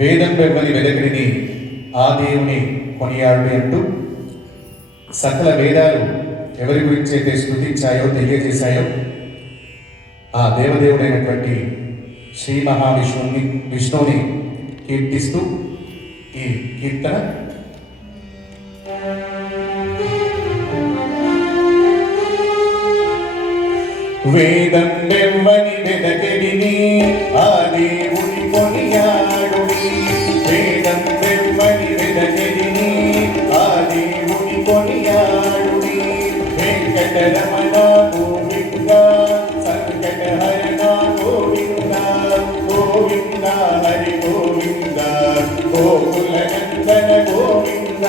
వేదం వెవ్వని వెదకిడిని ఆ దేవుని కొనియాడు అంటూ సకల వేదాలు ఎవరి గురించి అయితే స్తుతించాయో తెలియజేశాయో ఆ దేవదేవుడైనటువంటి శ్రీ విష్ణువుని కీర్తిస్తూ ఈ కీర్తన వేదం వెవ్వని వెదకిడిని ఆ దేవుని కొనియాడుని వేదం వెవ్వని వెదకిడిని ఆ దేవుని కొనియాడుని వెంకటరమణ గోవింద సంకటహరణ గోవింద గోవింద హరి గోవింద గోకుల నందన గోవింద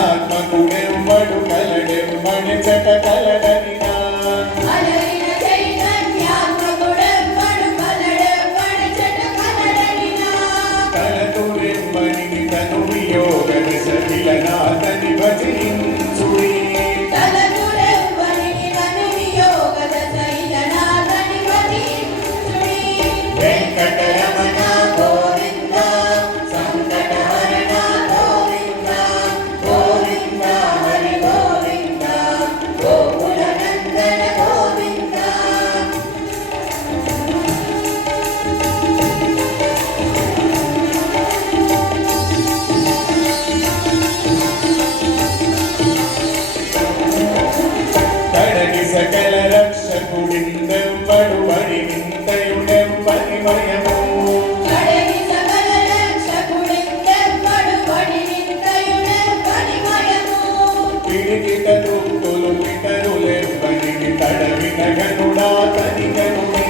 చైతన్యాత్మకుడెవ్వడు కలడెవ్వని చట కలడనినా కలతుడెవ్వని తను వియోగ సఖిలనాథని భజించుడి వెంకటరమణ గోవింద సంకటహరణ గోవింద గోవింద హరి గోవింద గోకుల నందన గోవింద తడని సకల రక్షకుడిందెవ్వడు వడి వింతయుడెవ్వని మయము పిడికిట దుఃఖులు పితరులెవ్వని తడవిన గనుడా తనిగనుని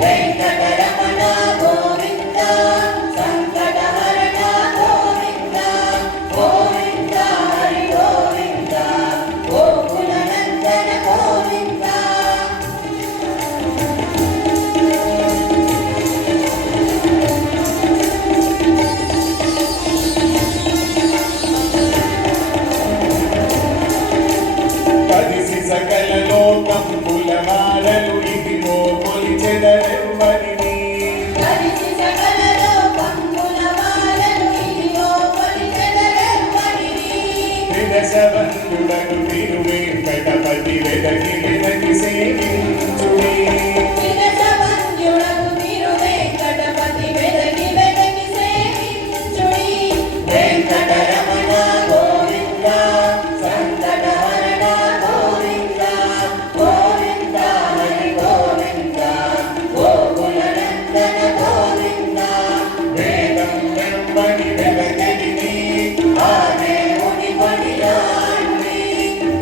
వెంకటరమణ గోవింద సంకటహరణ గోవింద గోవింద హరి గోవింద గోకుల నందన గోవింద కదిసి సకల లోకంబుల మారలు ఇదిగో కొలిచెదరెవ్వరిని త్రిదశబంధుడను తిరువేంకటపతి వెదకి వెదకి సేవించుడి వెంకటరమణ గోవింద సంకటహరణ గోవింద గోవింద హరి గోవింద గోకుల నందన గోవింద వేదం వెంబడి వెదకిడిని ఆ దేవుని కొనియాడుని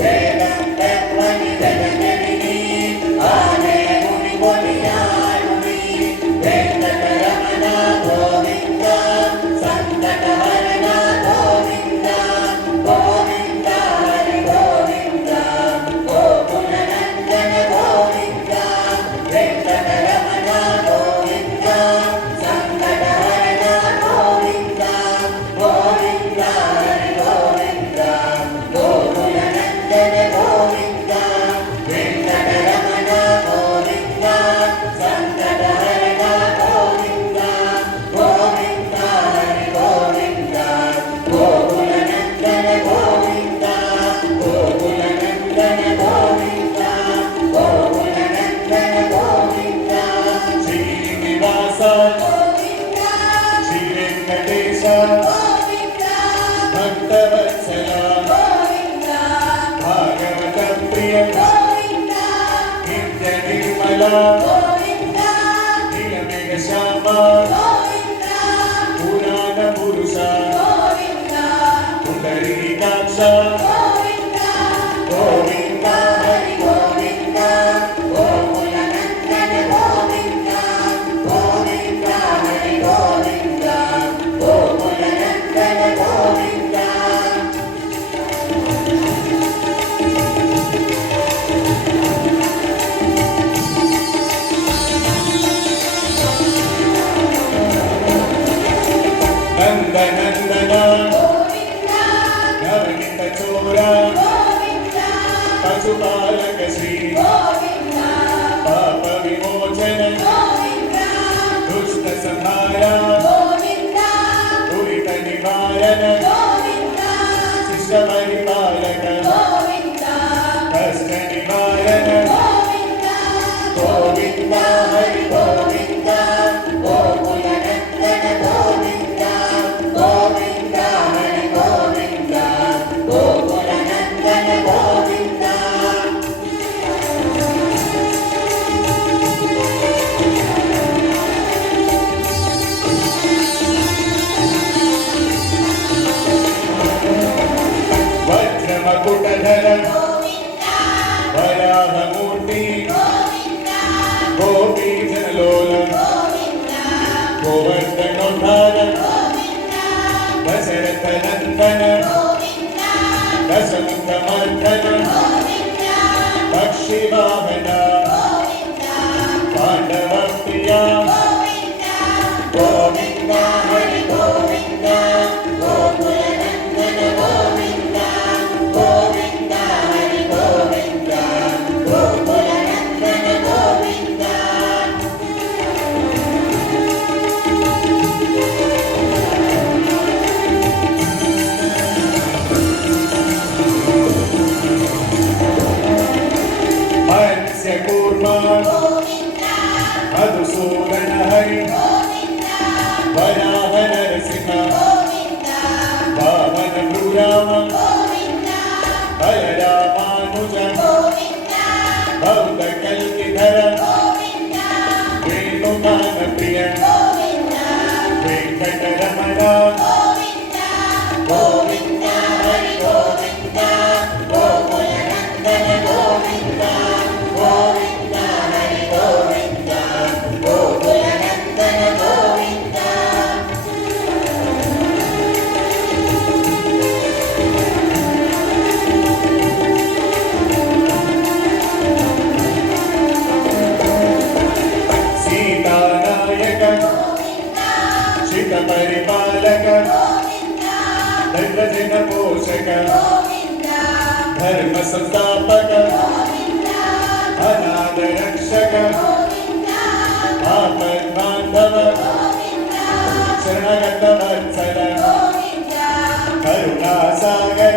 వేదం వెంబడి వెదకిడిని ఆ దేవుని కొనియాడుని వెంకటరమణ గోవింద సంకటహరణ గోవింద గోవింద హరి గోవింద గోకుల నందన గోవింద వెంకటరమణ గోవింద సంకటహరణ గోవింద గోవింద హరి గోవింద గోకుల నందన గోవింద వెంకటరమణ గోవింద సంకటహరణ గోవింద గోవింద హరి గోవింద గోకుల నందన గోవింద గోకుల నందన గోవింద గోకుల నందన గోవింద శ్రీనివాస శ్రీ వెంకటేశ భక్తవత్సల భాగవత ప్రియ నిత్య నిర్మల నీలమేఘ శ్యామ नंदन दशमुखमर्दन पक्षिवाहन पांडव प्रिया गोविंद हरि गोविंद गोकुलनंदन गोविंद गोविंद हरि गोविंद गोकुलनंदन गोविंद कूर्मा मधुसूदन हरि वराह नरसिंह वामन भूराम बलरामानुज बौद्ध कल्किधर वेणुगान प्रिय वेंकटरमण गोविंद हरि गोविंद गोकुलनंदन गोविंद गोविंद हरि गोविंद गोकुलनंदन गोविंद सीतानायक शित परिपालक दंडजन पोषक धर्म संस्थापक अनाथ रक्षक आपद बांधव शरणगत वत्सल करुणा सागर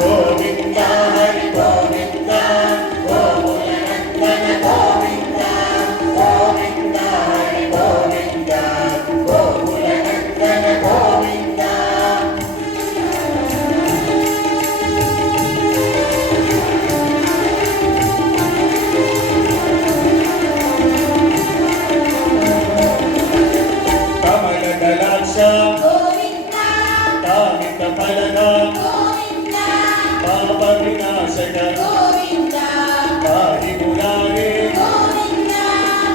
गोविंद हरि गोविंद गोकुलनंदन गोविंद गोविंद हरि गोविंद गोकुलनंदन गोविंद कामित फलना पाप विनाशक पाहि मुरारे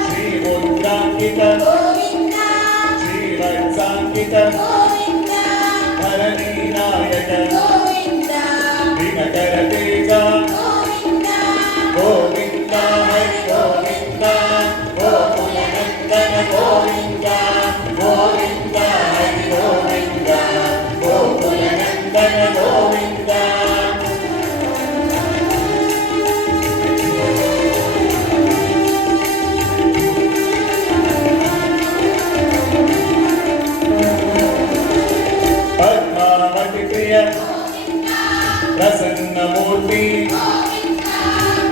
श्री मुद्रांकित श्रीवत्सांकित धरणी नायक दिनकर तेजा गोविंद हरि गोविंद गोकुलनंदन गोविंद गोविंद हरि गोविंद गोकुलनंदन गोविंद पद्मावती प्रिय प्रसन्न मूर्ति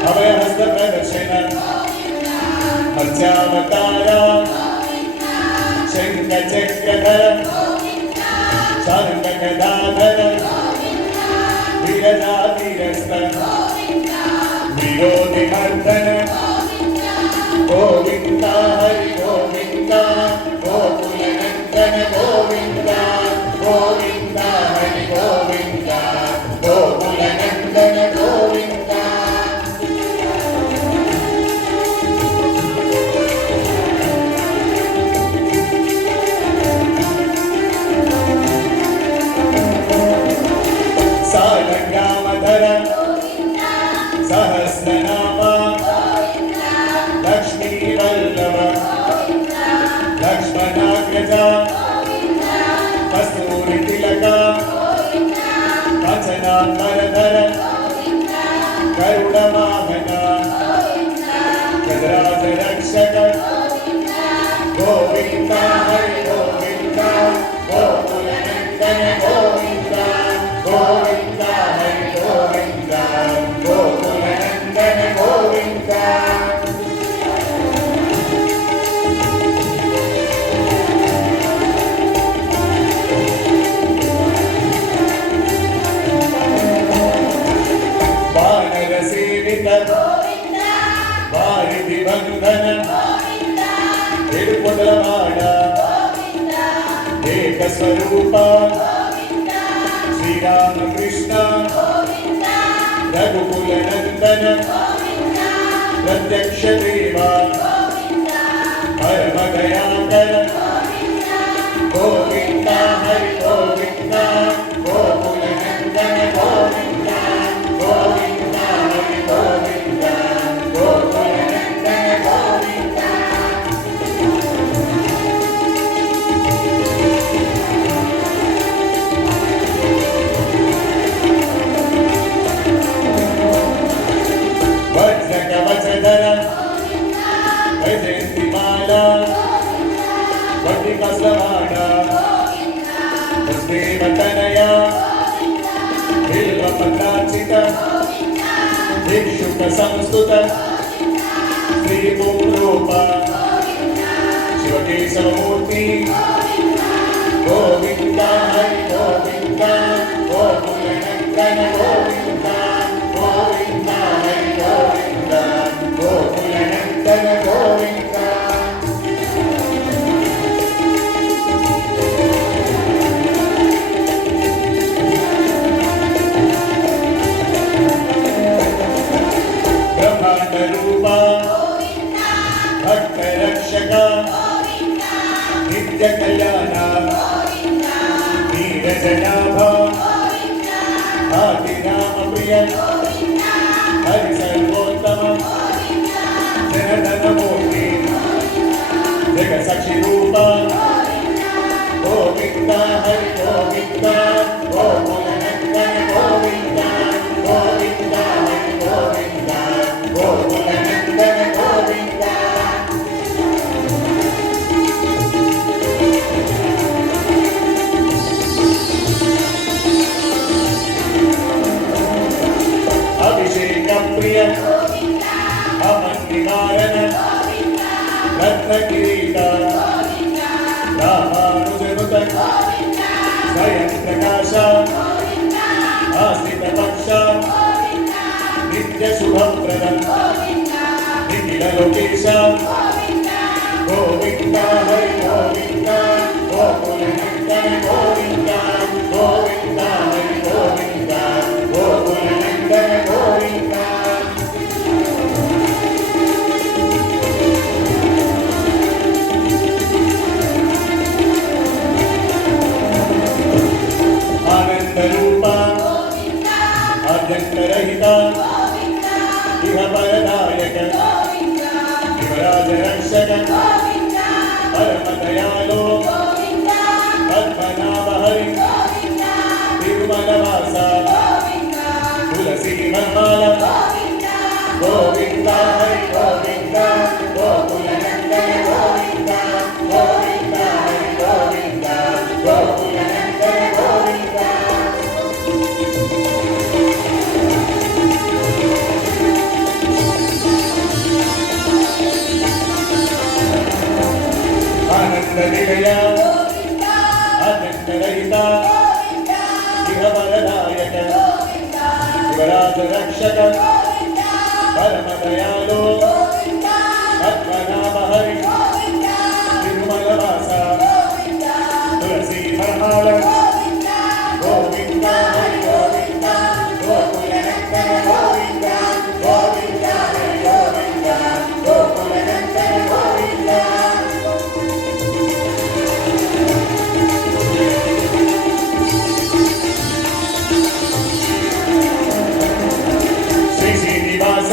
अभयहस्त प्रदर्शन मत्स्यावतारा शंख चक्रधर शांत गदाधर वीरजातिरस्त विरोधि मर्दन गोविंद हरि गोविंद गोकुलनंदन गोविंद गोविंद हरि गोविंद गोकुलनंदन गोविंद सालग्रामधर सहस्रनाम लक्ष्मी वल्लभ लक्ष्मणाग्रजा कस्तूरी तिलक वचनांबरधर गरुडवाहन गजराज रक्षक गोविंद हरि गोविंद गोकुलनंदन गोविंद गोविंद हरि गोविंद गोकुलनंदन गोविंद वानर सेवित वारिधि बंधन तिरुपुदलवाड एक स्वरूप श्री राम कृष्ण रघुकुल नंदन प्रत्यक्ष देवा परम दयाकर गोविंद हरि गोविंद अजधर वैजयन्तिमाला वटिकसवाडा वसुदेवतनया बिल्वपत्रार्चित भिक्षुकसंस्तुत श्रीपुंरूप शिवकेशवमूर्ति गोविन्द हरि गोविन्द गोकुलनन्दन गोविन्द गोविन्द हरि गोविन्द गोकुलनन्दन गोविन्द ब्रह्माण्डरूप भक्तरक्षक नित्यकल्याण नीरजनाभ आदिनामप्रिय हरिसर्वोत्तम जनधनमूर्ति जगत्साक्षिरूप गोविन्द हरि गोविन्द गोकुलनन्दन गोविन्द गोविन्द हरि गोविन्द गोकुलनन्दन गोविन्द अभिषेक प्रिय अमन निवारण रत्न किरीट रामानुजनुत स्वयं प्रकाश आस्थित पक्ष नित्य शुभप्रद निखिल लोकेश गोविन्द हरि गोविन्द गोकुलनन्दन गोविन्द गोविन्द हरि गोविन्द गोकुलनन्दन गोविन्द आनन्दरूप आद्यन्तरहित इह परदायक शिवराजरक्षक परमदयालो पद्मनाभ हरि तिरुमलवास तुलसी वनमाला गोविन्द हरि गोविन्द गोकुलनन्दन गोविन्द गोविन्द हरि गोविन्द गोकुलनन्दन गोविन्द आनंद निलय अनंतरहित इह वरदायक शिवराज रक्षक परम दयालो पद्मनाभ हरि तिरुमलवास तुलसी वनमाला गोविन्द हरि गोविन्द गोकुलनन्दन गोविन्द गोविन्द हरि गोविन्द गोकुलनन्दन गोविन्द श्रीनिवास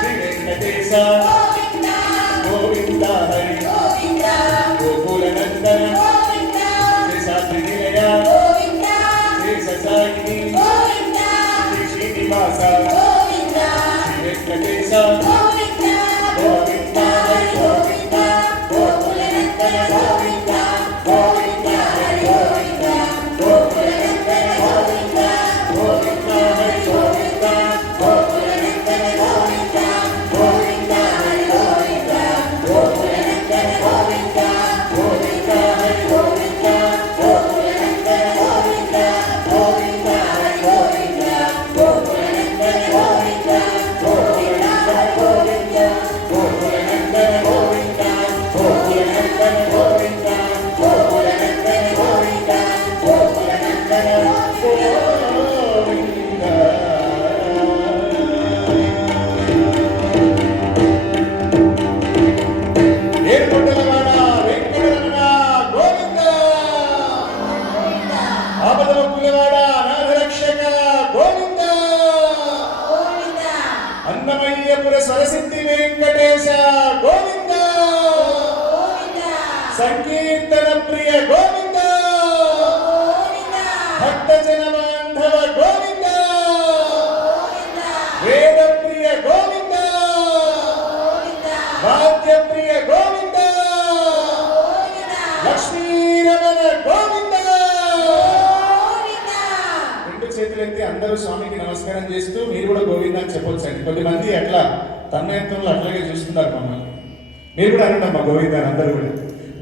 श्री वेंकटेश गोविन्द हरि गोकुलनन्दन श्री शास्त्री निलय श्री ससायिनी श्री श्रीनिवास श्री वेंकटेश गोविन्द हरि गोविन्द गोकुलनन्दन गोविन्द गोविन्द हरि गोविन्द गोकुलनन्दन गोविन्द गोविन्द हरि गोविन्द गोकुलनन्दन गोविन्द गोविन्द हरि गोविन्द गोकुलनन्दन गोविन्द गोविन्द हरि गोविन्द गोकुलनन्दन गोविन्द गोविन्द हरि गोविन्द गोकुलनन्दन गोविन्द गोकुलनन्दन गोविन्द गोकुलनन्दन गोविन्द गोकुलनन्दन गोविन्द गोकुलनन्दन गोविन्द गोकुलनन्दन गोविन्द ಏರ್ಪಟ್ಟಲವಾಡ ವೆಂಕಟರಮಣ ಗೋವಿಂದ ಆಪದ ಕುಲವಾಡ ಅನಾಥರಕ್ಷಕ ಗೋವಿಂದ ಅನ್ನಮಯ್ಯಪುರ ಸ್ವರಸಿದ್ಧಿ ವೆಂಕಟೇಶ ಗೋವಿಂದ ಸಂಕೀರ್ತನ ಪ್ರಿಯ ಗೋವಿಂದ ಭಕ್ತ ಜನ ಬಾಂಧವ ಗೋವಿಂದ ವೇದ ಪ್ರಿಯ ಗೋವಿಂದ వాద్యప్రియ గోవింద లక్ష్మీరమణ గోవింద. రెండు చేతులెత్తి అందరూ స్వామికి నమస్కారం చేస్తూ మీరు కూడా గోవింద అని చెప్పొచ్చండి. కొద్దిమంది అట్లా తన్మయత్వంలో అట్లాగే చూస్తున్నారు మమ్మల్ని. మీరు కూడా అనండమ్మా గోవింద అని అందరూ కూడా.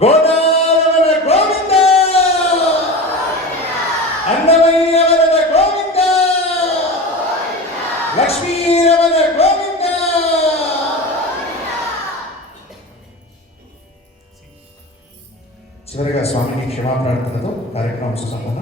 గోదారమణ గోవింద అన్నమయ్య వరద గోవింద లక్ష్మీరమణ గోవింద. చివరిగా స్వామికి క్షమాప్రార్థనతో కార్యక్రమం సుసంపన్న.